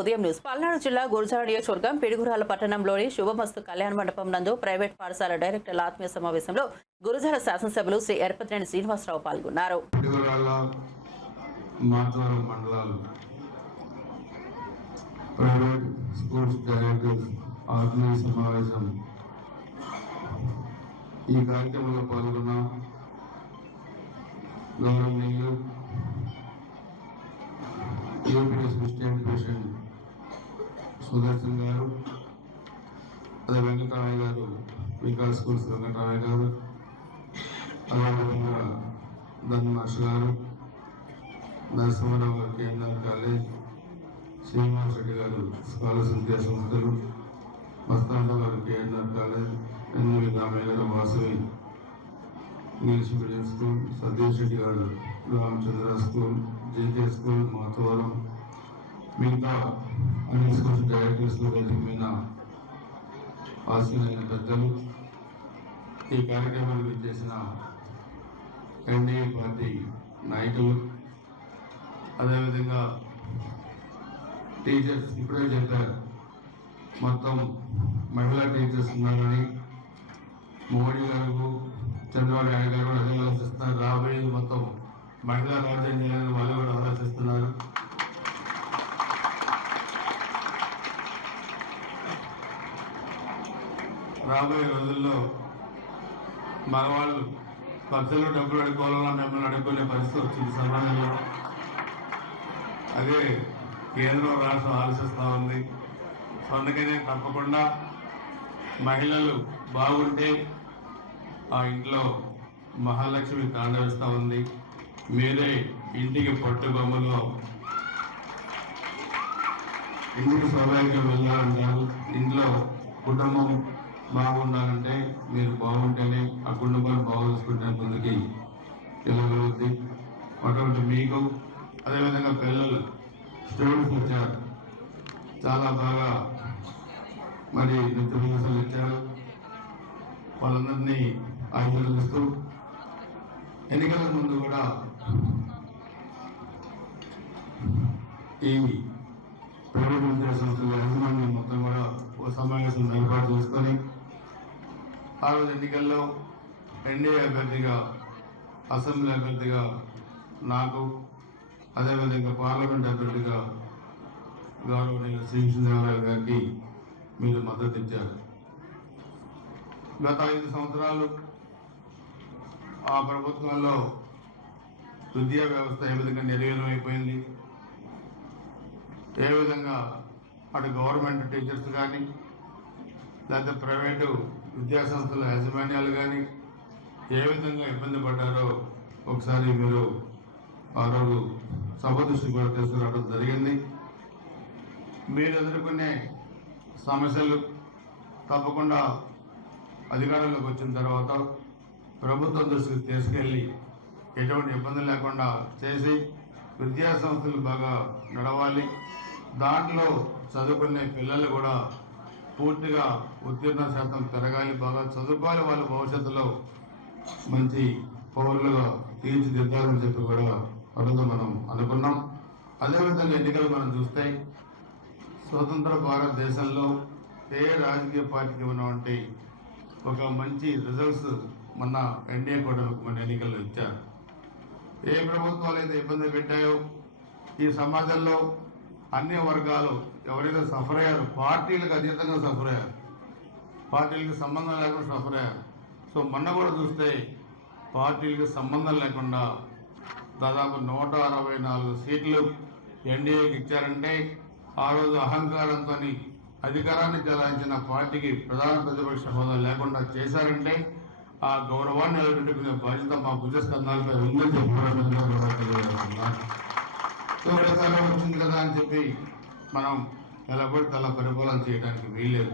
ఉదయం న్యూస్. పల్నాడు జిల్లా గురజాల నియోజకవర్గం పిడుగురాల పట్టణంలోని శుభమస్తు కళ్యాణ మండపం నందు ప్రైవేట్ పాఠశాల డైరెక్టర్ల ఆత్మీయ సమావేశంలో గురజాల శాసనసభ్యులు శ్రీ ఎర్పతినేని శ్రీనివాసరావు పాల్గొన్నారు. ఈ కార్యక్రమంలో పాల్గొన్న గౌరవనీయులు యూపీఎస్ స్టేట్ ప్రెసిడెంట్ సుదర్శన్ గారు, అదే వెంకటరామయ్య గారు, వికాస్ స్కూల్స్ వెంకటరామయ్య గారు, అదేవిధంగా ధన్మాష్ గారు, నరసింహరావు గారు కేఎన్ఆర్ కాలేజ్, శ్రీనివాస్ రెడ్డి గారు స్కాలర్షిప్ విద్యా సంస్థలు, మస్తానరావు గారు కేఎన్ఆర్ కాలేజ్, ఎన్వి రామయ్య గారు Vasavi English medium school, Satish Reddy గారు Ramachandra school, JK school Mathavaram, మిగతా అన్ని స్కూల్స్ డైరెక్టర్స్లో వేదికమైన ఆశీనైన పెద్దలు, ఈ కార్యక్రమానికి చేసిన ఎన్డీఏ పార్టీ నాయకులు, అదేవిధంగా టీచర్స్ ఇప్పుడే చెప్పారు మొత్తం మహిళా టీచర్స్ ఉన్నారని, మోడీ గారు చంద్రబాబు నాయుడు గారు అదే ఆలోచిస్తున్నారు. రాబోయేది మొత్తం మహిళా రాజ్యం చేయాలని వాళ్ళు కూడా ఆలోచిస్తున్నారు. రాబోయే రోజుల్లో మగవాళ్ళు ఖర్చులు డబ్బులు అడుకోవాలన్నా మిమ్మల్ని అడుక్కునే పరిస్థితి వచ్చింది సమాజంలో. అదే కేంద్రం రాష్ట్రం ఆలోచిస్తూ ఉంది. అందుకనే తప్పకుండా మహిళలు బాగుంటే ఆ ఇంట్లో మహాలక్ష్మి తాండవిస్తూ ఉంది. మీరే ఇంటికి పట్టుబొమ్మలో ఇంటికి స్వాభావికంగా వెళ్ళాలంటారు. ఇంట్లో కుటుంబం బాగుండాలంటే మీరు బాగుంటేనే ఆ కుటుంబాన్ని బాగుంటే ముందుకి వెళ్ళగలుగుతుంది. అటువంటి మీకు అదేవిధంగా పిల్లలు స్టూడెంట్స్ వచ్చారు, చాలా బాగా మరి నృత్య ప్రదర్శనలు ఇచ్చారు. వాళ్ళందరినీ ఆశీర్వదిస్తూ ఎన్నికల ముందు కూడా ఈ ప్రైవేట్ విద్యా సంస్థల యాజమాన్యం మొత్తం కూడా ఒక సమావేశం ఏర్పాటు చేసుకొని ఆ రోజు ఎన్నికల్లో ఎన్డీఏ అభ్యర్థిగా, అసెంబ్లీ అభ్యర్థిగా నాకు, అదేవిధంగా పార్లమెంట్ అభ్యర్థిగా గౌరవనీయులు శ్రీకృష్ణదేవరాయలు గారికి మీరు మద్దతు ఇచ్చారు. గత 5 సంవత్సరాలు ఆ ప్రభుత్వంలో విద్యా వ్యవస్థ ఏ విధంగా నిర్వీర్యమైపోయింది, ఏ విధంగా అటు గవర్నమెంట్ టీచర్స్ కానీ లేకపోతే ప్రైవేటు విద్యాసంస్థల యాజమాన్యాలు కానీ ఏ విధంగా ఇబ్బంది పడ్డారో ఒకసారి మీరు ఆ రోజు సభ దృష్టి కూడా తీసుకురావడం జరిగింది. మీరు ఎదుర్కొనే సమస్యలు తప్పకుండా అధికారంలోకి వచ్చిన తర్వాత ప్రభుత్వం దృష్టికి తీసుకెళ్ళి ఎటువంటి ఇబ్బంది లేకుండా చేసి విద్యా సంస్థలు బాగా నడవాలి. దాంట్లో చదువుకునే పిల్లలు కూడా పూర్తిగా ఉత్తీర్ణ శాతం పెరగాలి, బాగా చదువుకోవాలి, వాళ్ళ భవిష్యత్తులో మంచి పౌరులుగా తీర్చిదిద్దాలని చెప్పి కూడా అడుగు మనం అనుకున్నాం. అదేవిధంగా ఎన్నికలు మనం చూస్తే స్వతంత్ర భారతదేశంలో ఏ రాజకీయ పార్టీకి ఉన్నటువంటి ఒక మంచి రిజల్ట్స్ మొన్న ఎన్డీఏ కూటమికి మన ఎన్నికల్లో ఇచ్చారు. ఏ ప్రభుత్వాలు అయితే ఇబ్బంది పెట్టాయో ఈ సమాజంలో అన్ని వర్గాలు ఎవరైతే సఫర్ అయ్యారో, పార్టీలకు అతీతంగా సఫర్ అయ్యారు, పార్టీలకు సంబంధం లేకుండా సఫర్ అయ్యారు. సో మొన్న కూడా చూస్తే పార్టీలకు సంబంధం లేకుండా దాదాపు 164 సీట్లు ఎన్డీఏకి ఇచ్చారంటే ఆ రోజు అహంకారంతో అధికారాన్ని చెలాయించిన పార్టీకి ప్రధాన ప్రతిపక్ష హోదా లేకుండా చేశారంటే ఆ గౌరవాన్ని నిలబెట్టుకునే బాధ్యత మా భుజస్కంధాలపై ఉందని చెప్పి వచ్చింది కదా అని చెప్పి మనం ఎలా పడితే అలా పరిపాలన చేయడానికి వీల్లేదు.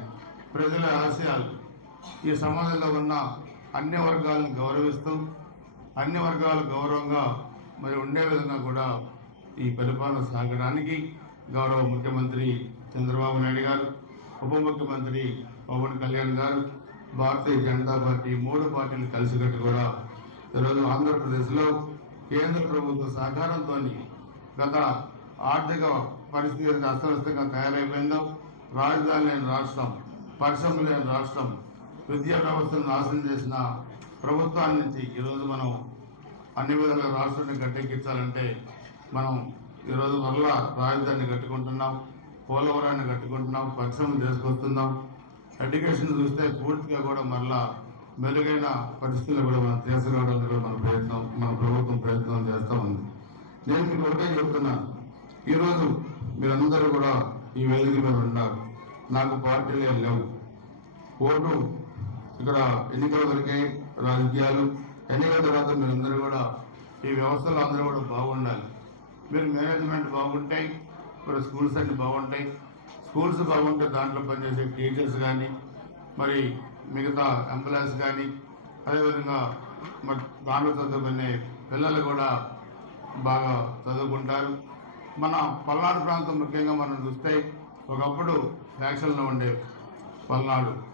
ప్రజల ఆశయాలు ఈ సమాజంలో ఉన్న అన్ని వర్గాలను గౌరవిస్తూ అన్ని వర్గాల గౌరవంగా మరి ఉండే విధంగా కూడా ఈ పరిపాలన సాగడానికి గౌరవ ముఖ్యమంత్రి చంద్రబాబు నాయుడు గారు, ఉప ముఖ్యమంత్రి పవన్ కళ్యాణ్ గారు, భారతీయ జనతా పార్టీ 3 పార్టీలు కలిసికట్టు కూడా ఈరోజు ఆంధ్రప్రదేశ్లో కేంద్ర ప్రభుత్వ సహకారంతో గత ఆర్థిక పరిస్థితి ఏదైతే అస్తవ్యస్తంగా తయారైపోయిందో, రాజధాని లేని రాష్ట్రం, పరిశ్రమలు లేని రాష్ట్రం, విద్యా వ్యవస్థను నాశనం చేసిన ప్రభుత్వాన్ని నుంచి ఈరోజు మనం అన్ని విధాలుగా రాష్ట్రాన్ని గట్టెక్కించాలంటే మనం ఈరోజు మరలా రాజధానిని కట్టుకుంటున్నాం, పోలవరాన్ని కట్టుకుంటున్నాం, పరిశ్రమలు తీసుకొస్తున్నాం. ఎడ్యుకేషన్ చూస్తే పూర్తిగా కూడా మరలా మెరుగైన పరిస్థితులు కూడా మనం తీసుకురావడానికి కూడా మన ప్రభుత్వం ప్రయత్నం చేస్తూ ఉంది. నేను మీకు ఒకటే చెప్తున్నాను, ఈరోజు మీరందరూ కూడా ఈ వేదిక మీద ఉన్నారు. నాకు పార్టీలే లేవు. ఓటు ఇక్కడ ఎన్నికల వరకే రాజకీయాలు. ఎన్నికల తర్వాత మీరందరూ కూడా ఈ వ్యవస్థలో అందరూ కూడా బాగుండాలి. మీరు మేనేజ్మెంట్ బాగుంటాయి, మరి స్కూల్స్ అన్ని బాగుంటాయి. స్కూల్స్ బాగుంటే దాంట్లో పనిచేసే టీచర్స్ కానీ, మరి మిగతా ఎంప్లాయీస్ కానీ, అదేవిధంగా మరి దాంట్లో చదువుకునే పిల్లలు కూడా బాగా చదువుకుంటారు. మన పల్నాడు ప్రాంతం ముఖ్యంగా మనం చూస్తే ఒకప్పుడు ఫ్యాక్షన్లో ఉండేవి పల్నాడు.